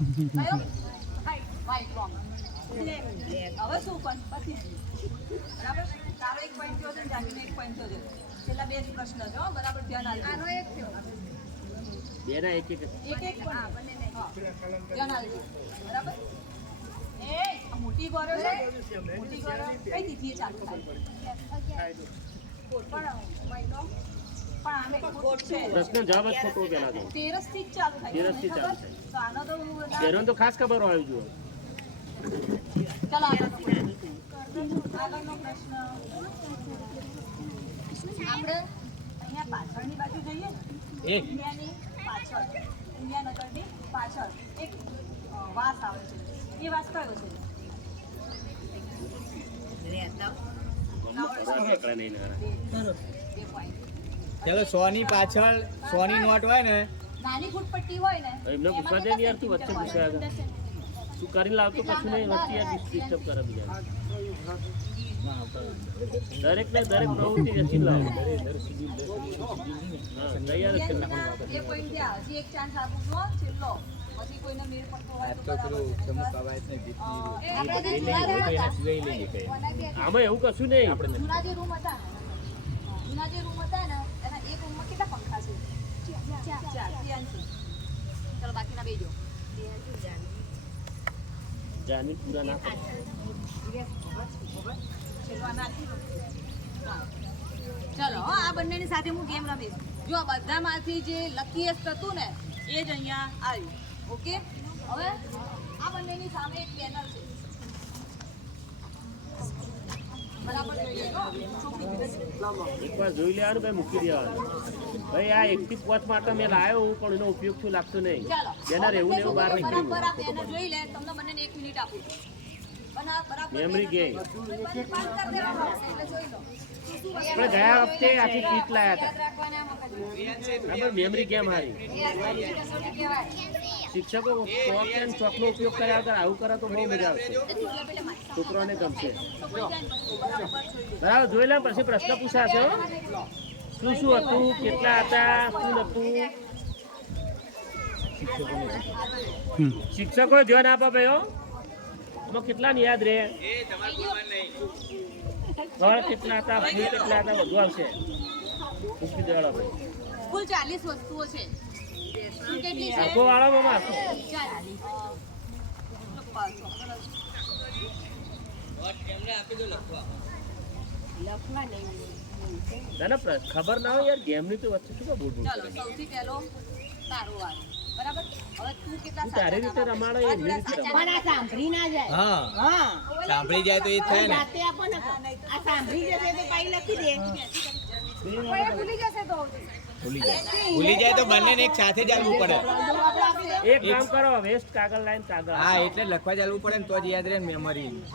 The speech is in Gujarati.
હવે શું પણ પછી બરાબર તારો એક પોઈન્ટ થયો છે ને જાગીનો એક પોઈન્ટ થયો છે છેલ્લા બે જ પ્રશ્ન છે બરાબર ધ્યાન આપજો આનો એક થયો બેના એક એક હા બંને ધ્યાન આપજો બરાબર એ મોટી ગોરો છે મોટી ગોરો કઈ તિથિએ ચાલુ થાય પણ મહિનો પણ આમે ખોટ છે પ્રશ્ન જવાબ જ ખોટો પેલા તો 13 થી જ ચાલુ થાય 13 થી ચાલુ થાય તો આનો તો બેરોન તો ખાસ ખબર હોય જો ચાલો આગળનો પ્રશ્ન આપણે અહીંયા પાછળની બાજુ જઈએ ઇન્ડિયાની પાછળ ઇન્ડિયાનગરની પાછળ એક વાસ આવે છે એ વાસ કયો છે ચલો 100 ની પાછળ 100 ની નોટ હોય ને નાની ફૂટપટ્ટી હોય ને એમને પૂછવા દે ને યાર તું વચ્ચે પૂછ્યા તું કરીને લાવતો કશું નહીં નથી યાર ડિસ્ટર્બ કરે બીજા દરેક ને દરેક પ્રવૃત્તિ રચી લાવો હા તૈયાર જ કરી એ પોઈન્ટ છે હજી એક ચાન્સ આપું છું છેલ્લો પછી કોઈને મેળ પડતો હોય તો આમાં એવું કશું નહીં જૂના જે રૂમ હતા ને એના એક રૂમમાં કેટલા પંખા છે ચાર ચાલો બાકીના બે જો જાની પૂરા ના કરે ચલો આ બંનેની સાથે હું ગેમ રમીશ જો આ બધામાંથી જે લકીએસ્ટ હતું ને એ જ અહીંયા આવ્યું ઓકે હવે આ બંનેની સામે એક પેનલ છે બરાબર જોઈએ એકવાર જોઈ લેવાનું ભાઈ મૂકી દેવાનું ભાઈ આ 1 થી 5 માટે મેં લાવ્યો હું પણ એનો ઉપયોગ શું લાગતો નહીં જેના રહેવું ને એવું બહાર નીકળ્યું બરાબર આ પેનલ જોઈ લે તમને બંનેને 1 મિનિટ આપું છું મેમરી ગેમ બંધ કરી દેવાનું એટલે જોઈ લો આપણે ગયા વખતે આખી કીટ લાયા હતા મેમરી ગેમ હારી શિક્ષકો ચોક અને ચોકનો ઉપયોગ કર્યા વગર આવું કરે તો બહુ મજા આવશે છોકરાઓને ગમશે બરાબર જોઈ લે પછી પ્રશ્ન પૂછાશે હો શું શું હતું કેટલા હતા શું હતું શિક્ષકો ધ્યાન આપો ભાઈ હો એમાં કેટલા ને યાદ રહે કેટલા હતા ફૂલ કેટલા હતા બધું આવશે પૂછી દેવાળો ભાઈ કુલ 40 વસ્તુઓ છે કેટલી છે આખો વાળો મામા ખબર ના હોય યાર ગેમ ની તો વચ્ચે શું બોલ ચાલો સૌથી પહેલો તારો વારો બરાબર હવે તું કેટલા તારી રીતે રમાડો એ રીતે પણ આ સાંભળી ના જાય હા હા સાંભળી જાય તો એ થાય ને જાતે આપો ને આ સાંભળી જશે તો કઈ લખી દે ભૂલી જશે તો ભૂલી જાય તો બંનેને એક સાથે ચાલવું પડે એક કામ કરો વેસ્ટ કાગળ લાઈન કાગળ હા એટલે લખવા ચાલવું પડે ને તો જ યાદ રહે મેમરી